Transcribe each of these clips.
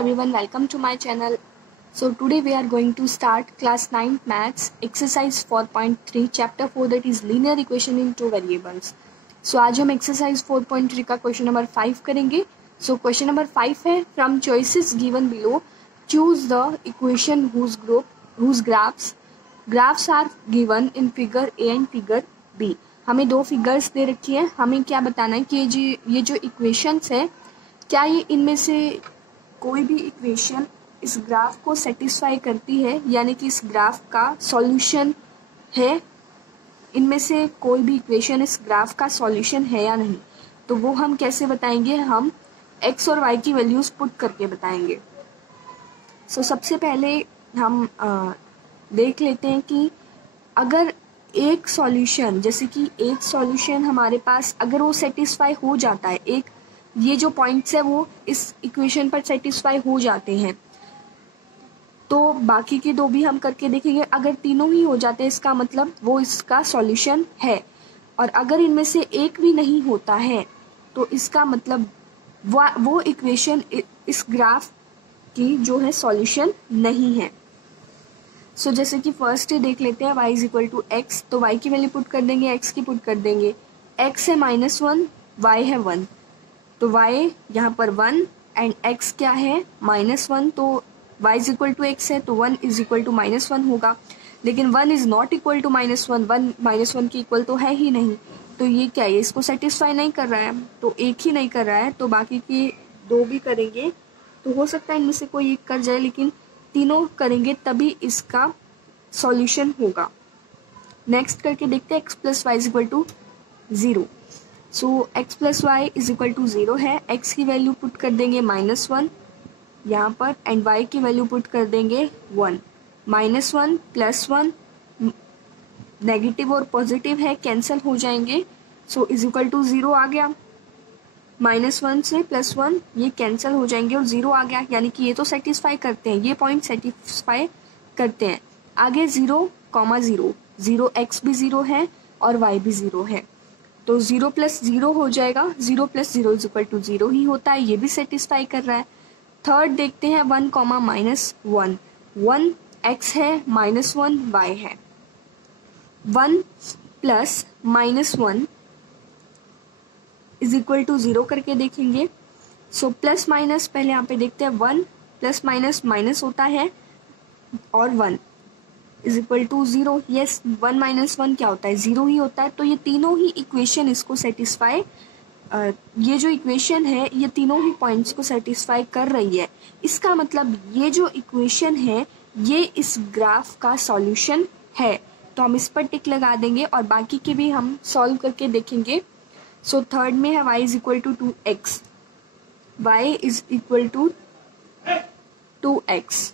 everyone, welcome to my channel. So today we are going to start class 9th maths exercise 4.3 chapter 4 that is linear equation in two variables. So आज हम exercise 4.3 का question number 5 करेंगे. So question number 5 है from choices given below choose the equation whose graphs are given in figure A and figure B. हमें दो figures दे रखी है. हमें क्या बताना है कि ये जो इक्वेशंस है क्या ये इनमें से कोई भी इक्वेशन इस ग्राफ को सेटिस्फाई करती है, यानी कि इस ग्राफ का सॉल्यूशन है. इनमें से कोई भी इक्वेशन इस ग्राफ का सॉल्यूशन है या नहीं, तो वो हम कैसे बताएंगे, हम x और y की वैल्यूज पुट करके बताएंगे. सो सबसे पहले हम देख लेते हैं कि अगर एक सॉल्यूशन, जैसे कि एक सॉल्यूशन हमारे पास अगर वो सेटिस्फाई हो जाता है, एक ये जो पॉइंट्स है वो इस इक्वेशन पर सेटिस्फाई हो जाते हैं, तो बाकी के दो भी हम करके देखेंगे. अगर तीनों ही हो जाते हैं इसका मतलब वो इसका सॉल्यूशन है, और अगर इनमें से एक भी नहीं होता है तो इसका मतलब वो इक्वेशन इस ग्राफ की जो है सॉल्यूशन नहीं है. सो जैसे कि फर्स्ट देख लेते हैं y is equal to x, तो y की वैल्यू पुट कर देंगे, x की पुट कर देंगे. x है -1, y है 1, तो y यहाँ पर 1 एंड x क्या है -1, तो y is equal to x है तो 1 इज इक्वल टू -1 होगा. लेकिन 1 इज नॉट इक्वल टू -1, 1 -1 की इक्वल तो है ही नहीं, तो ये क्या है, इसको सेटिस्फाई नहीं कर रहा है, तो एक ही नहीं कर रहा है, तो बाकी के दो भी करेंगे. तो हो सकता है इनमें से कोई एक कर जाए, लेकिन तीनों करेंगे तभी इसका सॉल्यूशन होगा. नेक्स्ट करके देखते हैं x plus y is equal to 0. So x plus y is equal to 0 है. x की वैल्यू पुट कर देंगे -1 यहाँ पर, एंड y की वैल्यू पुट कर देंगे 1. -1 +1 नेगेटिव और पॉजिटिव है, कैंसिल हो जाएंगे, सो इज इक्वल टू 0 आ गया. -1 से +1 ये कैंसिल हो जाएंगे और 0 आ गया, यानी कि ये तो सेटिस्फाई करते हैं, ये पॉइंट सेटिस्फाई करते हैं. आगे 0, 0, 0 x भी 0 है और y भी 0 है, तो 0 + 0 हो जाएगा. 0 + 0 इज इक्वल टू 0 ही होता है, ये भी सेटिस्फाई कर रहा है. थर्ड देखते हैं 1, -1. 1 x है, -1 y है. 1 + -1 इज इक्वल टू 0 करके देखेंगे. सो प्लस माइनस पहले यहाँ पे देखते हैं, 1 + माइनस होता है और 1 इज इक्वल टू 0. यस, 1 - 1 क्या होता है, 0 ही होता है. तो ये तीनों ही इक्वेशन इसको सेटिस्फाई, ये जो इक्वेशन है ये तीनों ही पॉइंट्स को सेटिस्फाई कर रही है. इसका मतलब ये जो इक्वेशन है ये इस ग्राफ का सॉल्यूशन है, तो हम इस पर टिक लगा देंगे और बाकी के भी हम सॉल्व करके देखेंगे. सो थर्ड में है y is equal to 2x, y is equal to 2x.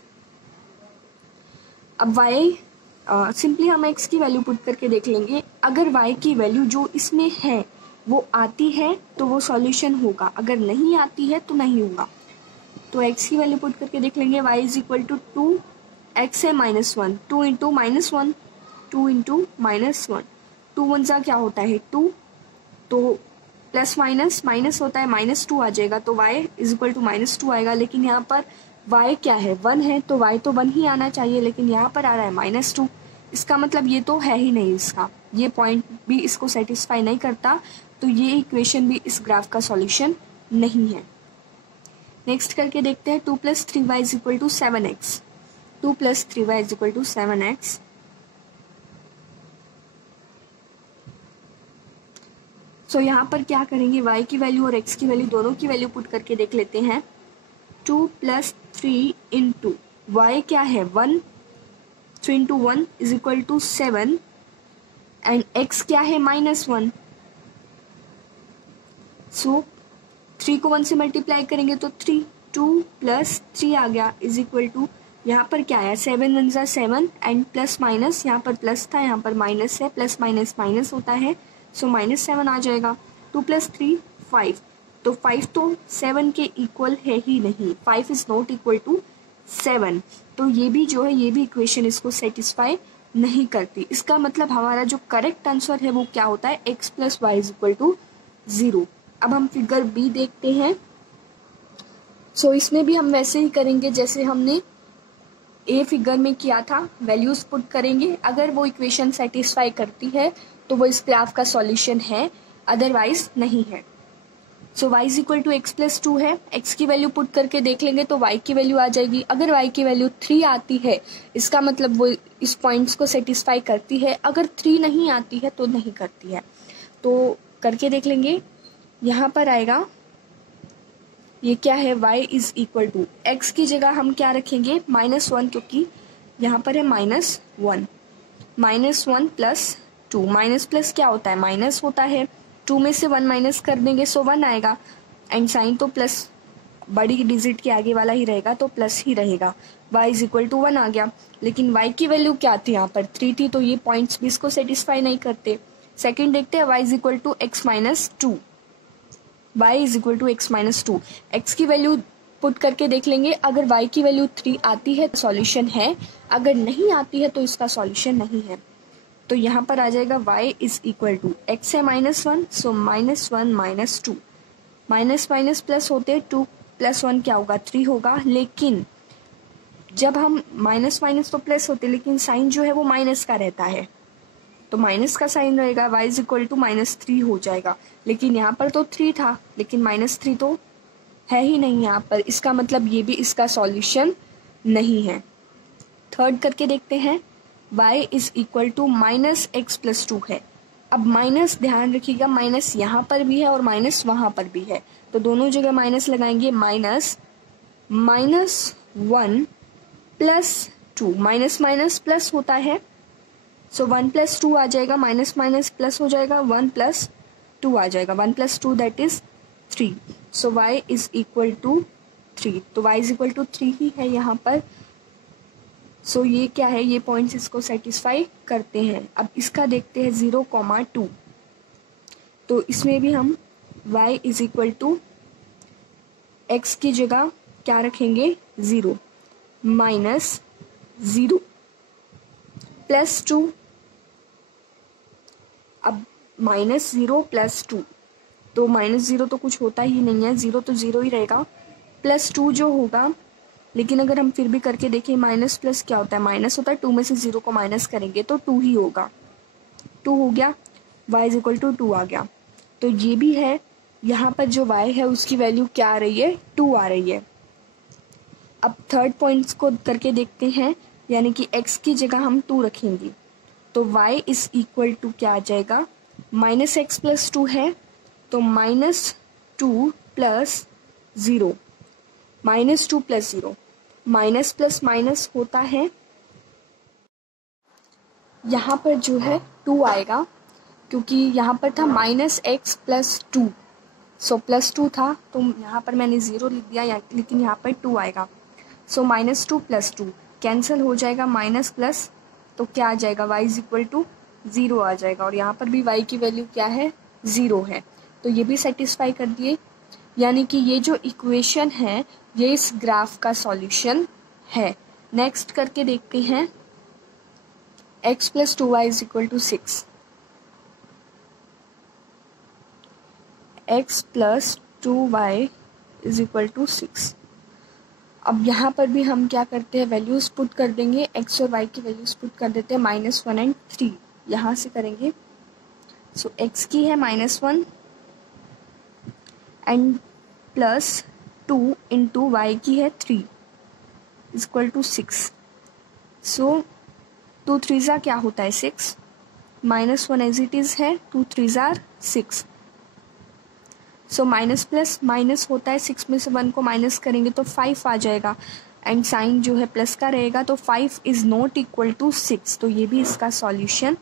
अब y सिंपली हम x की वैल्यू पुट करके देख लेंगे. अगर y की वैल्यू जो इसमें है वो आती है तो वो सॉल्यूशन होगा, अगर नहीं आती है तो नहीं होगा. तो x की वैल्यू पुट करके देख लेंगे. y is equal to 2, x है -1, 2 इंटू -1, 2 इंटू -1, 2 1 क्या होता है 2, तो प्लस माइनस होता है, -2 आ जाएगा, तो y इज इक्वल टू -2 आएगा. लेकिन यहाँ पर y क्या है, 1 है, तो y तो 1 ही आना चाहिए, लेकिन यहाँ पर आ रहा है -2. इसका मतलब ये तो है ही नहीं, इसका ये पॉइंट भी इसको सेटिस्फाई नहीं करता, तो ये इक्वेशन भी इस ग्राफ का सॉल्यूशन नहीं है. नेक्स्ट करके देखते हैं 2 + 3y is equal to 7x. 2 + 3y is equal to 7x. So यहाँ पर क्या करेंगे, y की वैल्यू और x की वैल्यू दोनों की वैल्यू पुट करके देख लेते हैं. 2 + 3 इंटू y क्या है 1, 3 into 1 is equal to 7 and x क्या है -1. सो 3 को 1 से मल्टीप्लाई करेंगे तो 3, 2 + 3 आ गया इज इक्वल टू, यहाँ पर क्या है 7 1 = 7 एंड प्लस माइनस, यहाँ पर प्लस था यहाँ पर माइनस है, प्लस माइनस होता है, सो -7 आ जाएगा. 2 + 3 5, तो 5 तो 7 के इक्वल है ही नहीं, 5 इज नॉट इक्वल टू 7, तो ये भी जो है ये भी इक्वेशन इसको सेटिस्फाई नहीं करती. इसका मतलब हमारा जो करेक्ट आंसर है वो क्या होता है, x + y is equal to 0. अब हम फिगर बी देखते हैं. सो इसमें भी हम वैसे ही करेंगे जैसे हमने ए फिगर में किया था, वैल्यूज पुट करेंगे। अगर वो इक्वेशन सेटिस्फाई करती है तो वो इस ग्राफ का सॉल्यूशन है, अदरवाइज नहीं है। So y is equal to x plus 2 है, x की वैल्यू पुट करके देख लेंगे तो y की वैल्यू आ जाएगी। अगर y की वैल्यू 3 आती है इसका मतलब वो इस पॉइंट्स को सेटिस्फाई करती है, अगर 3 नहीं आती है तो नहीं करती है। तो करके देख लेंगे। यहाँ पर आएगा ये क्या है, y is equal to x की जगह हम क्या रखेंगे -1, क्योंकि यहाँ पर है -1, -1 प्लस 2। माइनस प्लस क्या होता है, माइनस होता है। 2 में से 1 माइनस कर देंगे सो 1 आएगा, एंड साइन तो प्लस बड़ी डिजिट के आगे वाला ही रहेगा तो प्लस ही रहेगा। y इज इक्वल टू 1 आ गया। लेकिन y की वैल्यू क्या थी, यहाँ पर 3 थी, तो ये पॉइंट्स भी इसको सेटिस्फाई नहीं करते। सेकंड देखते हैं, y is equal to x minus 2, y is equal to x minus 2। X की वैल्यू पुट करके देख लेंगे। अगर y की वैल्यू 3 आती है तो सॉल्यूशन है, अगर नहीं आती है तो इसका सॉल्यूशन नहीं है। तो यहाँ पर आ जाएगा y is equal to x है -1, सो -1 -2, माइनस माइनस प्लस होते 2 + 1 क्या होगा 3 होगा। लेकिन जब हम माइनस माइनस तो प्लस होते, लेकिन साइन जो है वो माइनस का रहता है, तो माइनस का साइन रहेगा, y इज इक्वल टू -3 हो जाएगा। लेकिन यहाँ पर तो 3 था, लेकिन -3 तो है ही नहीं यहाँ पर, इसका मतलब ये भी इसका सॉल्यूशन नहीं है। थर्ड करके देखते हैं, y is equal to -x + 2 है। अब माइनस ध्यान रखिएगा, माइनस यहाँ पर भी है और माइनस वहाँ पर भी है, तो दोनों जगह माइनस लगाएंगे। -1 + 2, माइनस माइनस प्लस होता है, सो 1 + 2 आ जाएगा, माइनस माइनस प्लस हो जाएगा, 1 + 2 आ जाएगा, 1 + 2 that is 3। So y is equal to 3, तो y इज इक्वल टू 3 ही है यहाँ पर। सो ये क्या है, ये पॉइंट्स इसको सेटिस्फाई करते हैं। अब इसका देखते हैं 0,2, तो इसमें भी हम y is equal to x की जगह क्या रखेंगे 0, -0 + 2। अब -0 + 2, तो -0 तो कुछ होता ही नहीं है, 0 तो 0 ही रहेगा, +2 जो होगा। लेकिन अगर हम फिर भी करके देखें, माइनस प्लस क्या होता है, माइनस होता है, 2 में से 0 को माइनस करेंगे तो 2 ही होगा, 2 हो गया, y इज इक्वल टू 2 आ गया। तो ये भी है, यहाँ पर जो y है उसकी वैल्यू क्या आ रही है, 2 आ रही है। अब थर्ड पॉइंट्स को करके देखते हैं, यानी कि x की जगह हम 2 रखेंगे, तो y इज इक्वल टू क्या आ जाएगा, -x + 2 है, तो -2 + 0, -2 + 0, माइनस प्लस माइनस होता है, यहाँ पर जो है 2 आएगा, क्योंकि यहाँ पर था -x + 2, सो +2 था, तो यहाँ पर मैंने 0 लिख दिया, लेकिन यहाँ पर 2 आएगा। सो -2 + 2 कैंसिल हो जाएगा, माइनस प्लस तो क्या आ जाएगा, y इज इक्वल टू 0 आ जाएगा, और यहाँ पर भी y की वैल्यू क्या है 0 है, तो ये भी सेटिस्फाई कर दिए। यानी कि ये जो इक्वेशन है ये इस ग्राफ का सॉल्यूशन है। नेक्स्ट करके देखते हैं, x + 2y is equal to 6, x + 2y is equal to 6। अब यहाँ पर भी हम क्या करते हैं, वैल्यूज पुट कर देंगे, x और y की वैल्यूज पुट कर देते हैं, -1 और 3 यहाँ से करेंगे। सो x की है -1 एंड +2 इंटू y की है 3 इक्वल टू 6। सो 2 3 क्या होता है 6, -1 एज इट इज़ है, 2 3 6। सो माइनस प्लस माइनस होता है, 6 में से 1 को माइनस करेंगे तो 5 आ जाएगा, एंड साइन जो है प्लस का रहेगा, तो 5 इज़ नॉट इक्वल टू 6, तो ये भी इसका सॉल्यूशन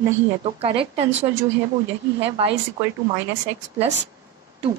नहीं है। तो करेक्ट आंसर जो है वो यही है, y is equal to -x + 2।